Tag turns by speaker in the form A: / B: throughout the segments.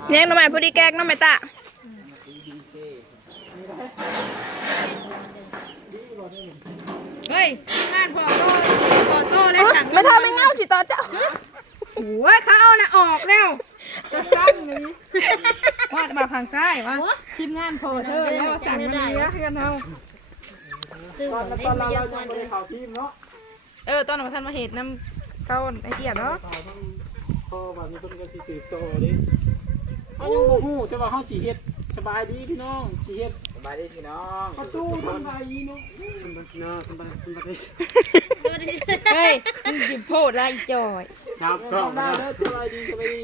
A: เลี้ยงน้ำใหม่พอดีแกงน้ำใหม่ตา
B: เฮ้ยงานพอโตเลยสั่ง
A: ไม่ทำไม่เงาสิต่อเจ้า
B: โอ้ยเขาเอาน่ะออกแล้วจะซ้ำนี้วาดมาพังซ้ายวะทีมงานพอเธอแล้วสั่งมาเลี้ยงกันเอา
C: ตอนเราจะไปข่าวทีมเนาะ
B: ตอนนั้นท่านมาเห็นน้ำเขาไอเดียเนาะ
C: ข่าวทั้งพ่อแบบนี้เพิ่นก็สิสืบต่อดิเขายังบ่ฮู้แต่ว่าเฮาสิเฮ็ดสบายดีพี่น้องสิเฮ็ดสบายดีพี่น้องประตูทำได้อีเนาะสบายดีสบายดี
B: เฮ้ยมึงจิบโพดละอีจอย
C: ครับก็ได้สบายดี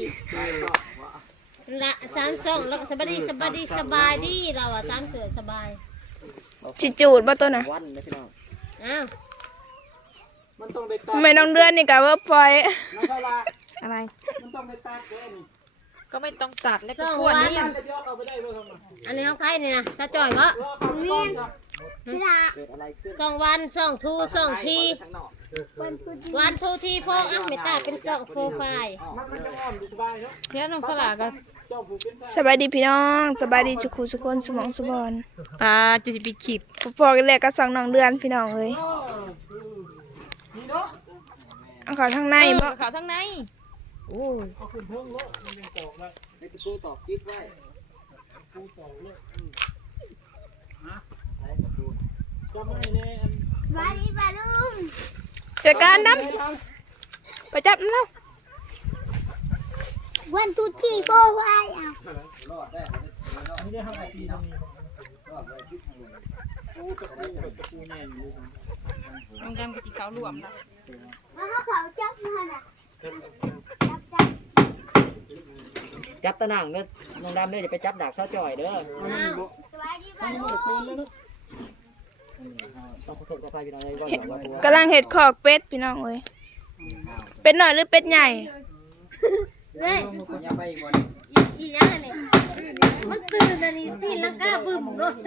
D: ละ32แล้วก็สบายดีเราอ่ะ3เกิดสบาย
A: ชิจูดบ่ตัวน่ะ
C: วันนะพี่น้อง
D: อ้าว
C: มันต้องได้ตัด
A: ไม่น้องเดือนนี่กับเวิร์กพอย
C: น้องเท่าไร
B: อะไร
C: มันต้องได้ตัดเด้อนี่
B: ก็ไม่ต้องตัดแล้วก็ขวดนี่
C: ตัดจะเอาไปได้บ่ทำไม
D: อันนี้ของใครนี่นะซาจ่อยบ่
C: รอเขาก่อนจ้ะ
D: เกิดอะไรขึ้น2 วัน2 ทู2ทีวันทูทีโฟอ่ะไม่ตาเป็น2 4 5
C: มันจะอ้อมอยู่สบายเนาะ
B: เดี๋ยวน้องสลาก็
C: เจ้าผู้เป็นได้
A: สบายดีพี่น้องสบายดีจุกุสุคนสมองสุบอน
B: จะสิไปขีบ
A: พอกันแรกก็2น้องเดือนพี่น้องเอ้ย
C: นี่เนาะ
A: เอาเขาทางในบ่
B: ขาวทั้งในโอ้
C: เอาขึ้นเพิ่งเนาะมันยังตอกได้ไอ้ตะปูตอกกิ๊บไว้ปูตอกเลยฮะใช้ตะปูจำให้แน่อัน
D: บายดีบายลุง
A: จัดการน้ำไปจับน้ำแล้ว
D: วันทูทีโฟไว้อ่ะ
C: นี่ได้ทำไอปีนะปูตะปูกับตะปูแน่นอยู่
B: น้องดำกับที่เขารวมละ
D: แล้วเขาจับมันอ่ะ
E: จับตะนังเด้อน้องดำเด้อจะไปจับดักเสาจ่อยเด้อ
D: สบายดีบายลุง
E: ต้องขอโทษขออภัยพี่น้องเลยว่าแบบว่า
A: กำลังเห็ดขอกเป็ดพี่น้องเอ้ยเป็ดหน่อยหรือเป็ดใหญ่
D: เฮ้ย
E: อย่าไปบ่
D: อีหยังอันนี้มันตื่นอันนี้ตีลังกาบึ้มรถ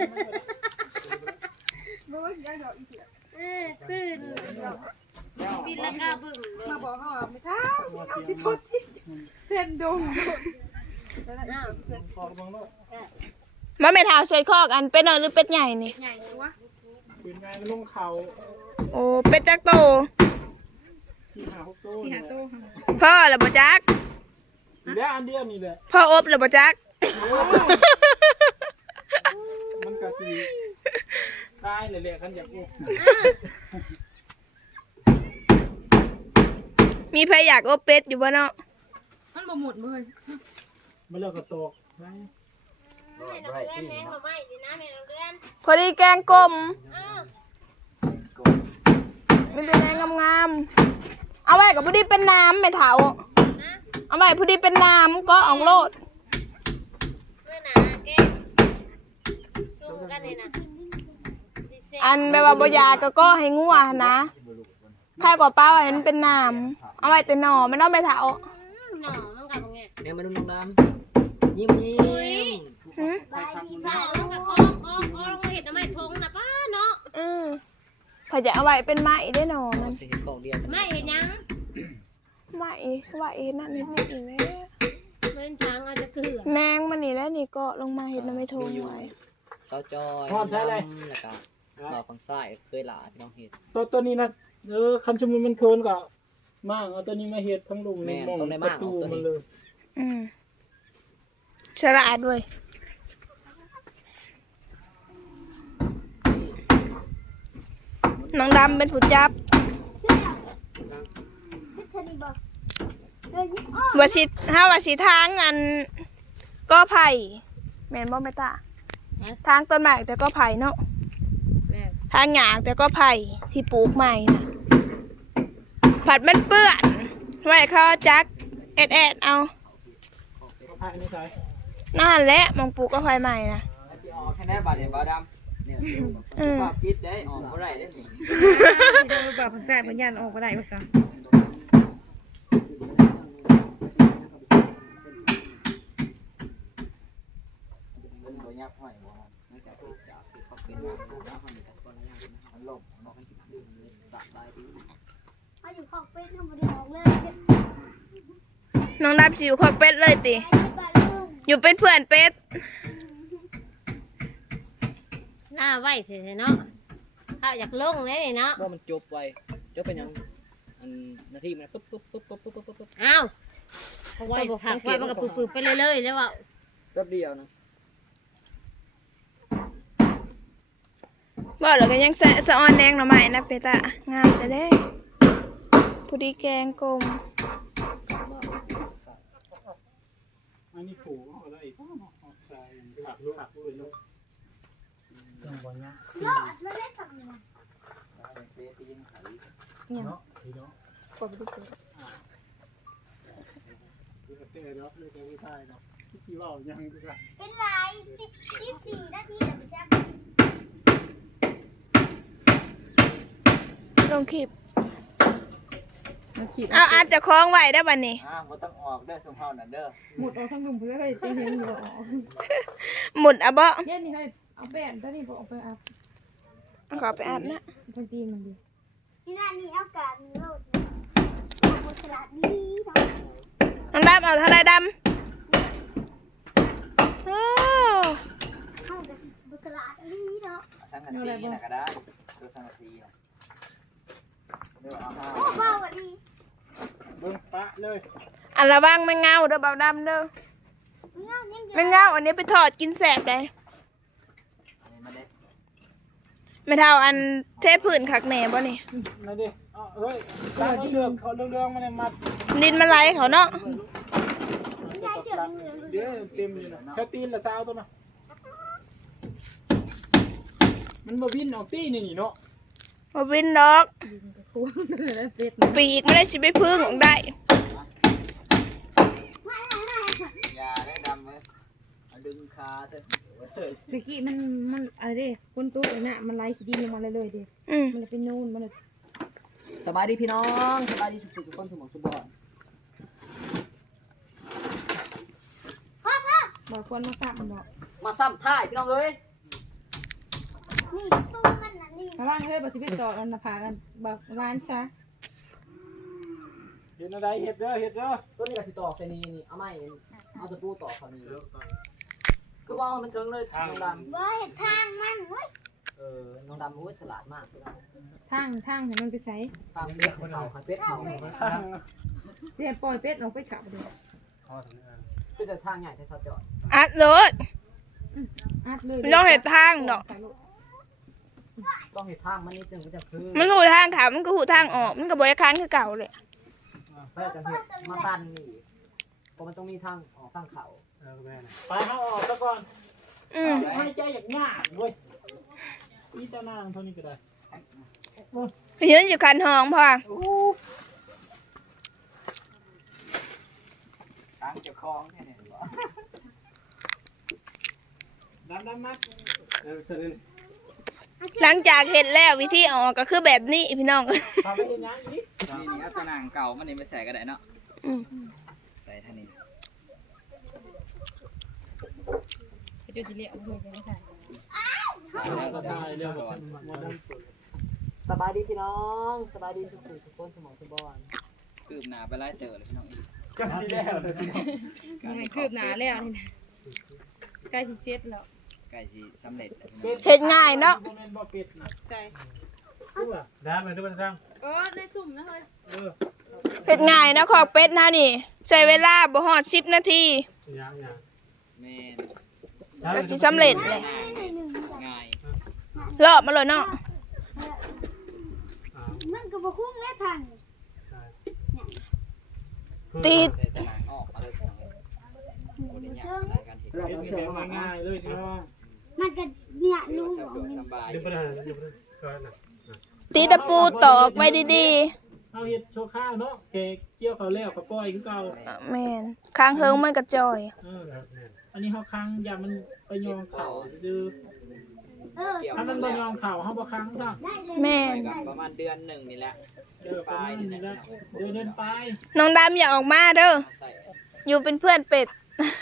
D: ตื่นตีลังกาบึ้มรถ
B: มาบอกเขาว่าไม่เท่าที่ทดเส้นดง
D: อ้าว
C: ขอบังเนาะ
A: มาไม่เท้าใส่คอกอันเป็ดหน่อยหรือเป็ดใหญ่นี่
B: ใหญ่วะ
C: เป็นไงลงเขา
A: โอ้เป็ดจักโต
C: ที่หา6ตัว
B: ที่
C: เนี่
B: หาย โต้
A: พ่อหรือบ่จัก
C: แล้วอันเดียวนี่แหละ
A: พ่ออบหรือบ่จัก
C: มันก็สิตายเลยแหละคันอยากอู้
A: มีใครอยากอบเป็ดอยู่บ่เนาะ
B: มันบ่หมดเลย
C: มันเลิกกระตกนะ
D: ให้น้องเดือนแม่งหน่อไม้ดีนะแม่น้องเดือน
A: พอดีแกงกลม
D: อ้าว
A: มีแต่แรงงามๆเอาไว้กับพอดีเป็นน้ำไม่เถาเอาไว้พอดีเป็นน้ำก็ออกโลด
D: เมื่อหนาแกซุ่มกันเลยนะ
A: อันแบบว่าบยากก็ให้งัวนะใครกว่าเป้าไว้มันเป็นน้ำเอาไว้แต่หน่อไม่ต้องไปเถา
D: หน่อมันกับไง
E: เนี่ยมาดูน้องดำยิ้ม
A: หืม
D: บายดีบ้ามันกับก็ลงมาเห็ดน้ำไม้ทงนะป้าเนาะ
A: พอจะเอาไว้เป็นไม้ได้หน่อมัน
E: สิเห็นของเดียว
D: ไม่เห็นยัง
A: ไม้นั่นนี่ไม่อีกแล้ว
D: เดินทางเอาจะเกลือ
A: แนงมันนี่แล้วนี่ก็ลงมาเห็นแล้วไม่โทงไว้
E: เสาจ่อยแล้วก็รอฝั่งซ้ายเคยหลาพี่น้องเห็ด
C: ตัวนี้นะคันสมุนมันเคินก็มากเอาตัวนี้มาเฮ็ดทั้งลุมนี่มองประตูมันเลย
A: ฉลาดด้วยน้องดำเป็นผู้จับวสิวสิทางอันก็ไผ่แม่นบ่แม่ตาทางต้นไม้แต่ก็ไผ่เนาะทางหยางแต่ก็ไผ่ที่ปลูกใหม่นะผัดมันเปื้อนไว้เขาจักแอดเอา
C: พายนี่ใช่
A: นั่นแหละมองปลูกก็ไผ่ใหม่นะ
E: สิออกแค่นั้นบาดเดียวบ่ดำเนี่ยปากปิดได้ออกบ่ได้เด้
B: เดี๋ยวบ่าวพันแซ่บพันยันออกก็ได้ว่าซะ
E: บ่ยับห้อยบ่นอกจากสิจากที่เขาเป็นน้ำแล้วมันก็บ่ได้มันลงเนาะมันสิดึงเลยสะบายดี
D: เขาอยู่ขอบเป็นทำบริออกเลย
A: น้องดำสิอยู่คอกเป็ดเลยติ
D: บายดีบ้าลุง
A: อยู่เป็นเพื่อนเป็ด
D: หน้าไหวเถอะเนาะถ้าอยากลงเลยเนาะ
E: ว่ามันจบไวจบเป็นยังอันนาทีมันปุ๊บปุ๊บปุ๊บปุ๊บปุ๊บปุ๊บ
D: อ้าวตัวบ่ผักไว้มันก็ปื้อๆไปเรื่อยๆแล้วว่า
E: แป๊บเดียวนะ
A: บ่แล้วก็ยังสะออนแดงหน่อไม้นะเป็ดอะงามจะได้ผู้ดีแกงกลม
C: อันนี้ผูกเอาได้อีกใส่ผักลูกผักด้วยลูกต้องบ่เนี้ยเนาะพี่น้องกดไปดูดูเตะเนาะดูเตะไม่ได้เนาะที่ว่ายังดีกว่า
F: เป็นไร14 นาทีแต่จะ
A: ลงคลิป
B: มาขีด
A: เอาอาจจะคล้องไว้ได้บัดนี้
E: มันต้องออกได้สมเฮานั่นเด้อ
B: หมุดออกทั้งดุมเพื่อให้เป็นเห็นอยู่
A: หมุดอะบ่
B: เย็นนี่ให้เอาแบนตัวนี้บอกเอาไปอาบ
A: ขอไปอาบนะ
B: ทั้งตีนมันดิ
F: ที่นั่นนี่เอาการโลดบนสลัดดีเนาะ
A: น้องดำเอาเท่าไรดำโอ้
F: เข้ากับบนสลัดดีเนาะ
E: ทั้งนาทีน่ะก็ได้ดูทั้งนาทีนะเดี๋ยวเอาห้า
F: โอ้ว้าวดี
C: เบิ่งปะเลย
A: อันระวังแมงเงาเด้อเบาดำเด้อ
F: เงายัง
A: แมงเงาอันนี้ไปทอดกินแสบเลย
E: มาเด้
A: ไม่เท่าอันเทพื้นคักแหน่บ่นี่
C: นั่นดิเฮ้ยตามเชือกเขาเรื่องๆมันมัด
A: ดินมันไหลเขาเนาะ
F: ได้เชือกมือ
C: เดี๋ยวเต็มเลยนะแค่ตีนละสาวตัวน่ะมันมาวินออกตีนี่เนาะ
A: บ่วินดอก
B: เป็ด
A: ปีกไม่ได้สิไปพึ่งออกได้
E: ยาได้ดำเลยดึงขาเถอะ
B: ตะกี้มันอะไรดิคนตู้เลยนะมันไล่ขี้ดินลงมาเลยดิ
A: อืม
B: มันเลยเป็นนูนมันเลย
E: สบายดีพี่น้องสบายดีสุดๆทุกคนสมองสมบัติ
B: บอกคนมาสับบอก
E: มาซ้ำท่ายพี่น้องเอ้ย
F: นี่ตู้มันน่ะนี่
B: ระวังเฮ้ยบอกสิไปจอดอันพากันบอกร้านซะ
C: เห็นอะไรเห็ดเด้อเห็ดเด้อ
E: ต้นนี้ก็สิตอกใส่นี่เอาไม้เอาตะปูตอกเขานี่คือว่ามันเกิงเลยน้องด
F: บ่เห็ดทางมันเว้ย
E: ำน้องดำรู้ฉลาดมาก
B: ทางให้มันไปใช้
E: ทางเป็ดเขาเป็ดเขา
B: เสียปล่อยเป็ดออกไปขับเลย
E: ก็จะทางใหญ่ที่เขาจอด
A: อัดเลย
B: อัดเลย
A: ไม่ต้องเห็ดทางดอก
E: ต้องเห็นทางมันนิดนึงก็จะคือ
A: มันหูทางขามันก็หูทางออกมันก็บ่ได้ค้างคือเก่าเลย
E: เพื่อจะเห็นมาตันนี่เพราะมันต้องมีทางออกทางเขา
C: ไปเขาออกซะก่อน
A: อืม
C: ให้ใจอย่างง่ายเว้ยอีเจ้านางเท่านี้ก็ได้
A: ไปยืนอยู่คันห้องพ่อ
E: ทางเจ้าของแค่นี้หรอ
C: ดำมัดเสร็จ
A: หลังจากเห็ดแล้ววิธีออกก็คือแบบนี้พี่น้อง
C: ทำไปเห็นยังอีก
E: นี่เอาตัวนางเก่ามันนี่ไปใส่ก็ได้เนาะ
A: อืม
E: ใส่ท่านี้
B: ไปดูทีเดียวเลยกันนะคะ
C: ก็ได้เรื่องของโมเดิร์น
E: สบายดีพี่น้องสบายดีทุกคนสมองสมบอนคืบหนาไปไล่เจอเลยพี่น้อง
C: ก็ที่แล้วเลย
B: คืบหนาแล้วนี่นะใกล้ที่เซ็ตแล้ว
E: ไก่ที่สำเร็จ
A: เห็ดง่ายเนาะ
B: ใช่
C: ได้ไหมทุกคนสร้าง
B: ในจุ่มนะเฮ้ย
A: เห็ดง่ายเนาะขอกเป็ดนะนี่ใช้เวลาบ่ฮอด10 นาที
C: ยังยัง
E: แมน
A: ก็สิสำเร็จเลย
E: ง่าย
A: รอบมาเลยเนาะ
F: มันก็บ่คุ้มแล้วทาง
A: ติด
E: ใส่ตารางออกมาเลยพี่น้องคนนี้ยากในการเห็น
C: เห็นง่ายเลยพี่น้อง
F: มันก็เนี่ยรู้
E: สะดวกสบาย
C: ดึงไปเลยดึงไปเลยก็นะ
A: ตีตะปูตอกไว้ดี
C: เอาเห็ดโชว์ข้าวเนาะเกี่ยวเขาแล้วกับปล่อยคือเก่า
A: ๆแม่นค้างเฮิงมันกระจอย
C: อันนี้เขาค้างอย่ามันไปยองเข่าดื้อ
F: เ
C: ถ้ามันไปยองเข่าเขาบ่ค้างซะ
F: ได้เลย
A: แม่น
E: ประมาณเดือนหนึ่งนี่แหละ
C: เดินไปนี่แหละเดินไป
A: น้องดำอย่าออกมาเด้อ
E: ใส่
A: อยู่เป็นเพื่อนเป็ด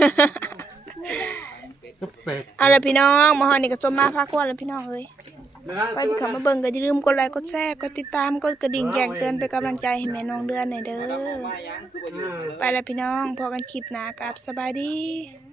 C: เป็ด
A: เอาละพี่น้องมาฮอดนี่ก็สมมาพาควรแล้วพี่น้องเอ้ยไปที่เขามาเบิ่งก็อย่าลืมกดไลค์กดแชร์กดติดตามกดกระดิ่งแจ้งเตือนเป็นกำลังใจให้แม่น้องเดือนหน่อยเด้อ
E: มายังคือบ่อยู่
A: ไปแล้วพี่น้องพอกันคลิปหน้ากับสบายดี
F: ไ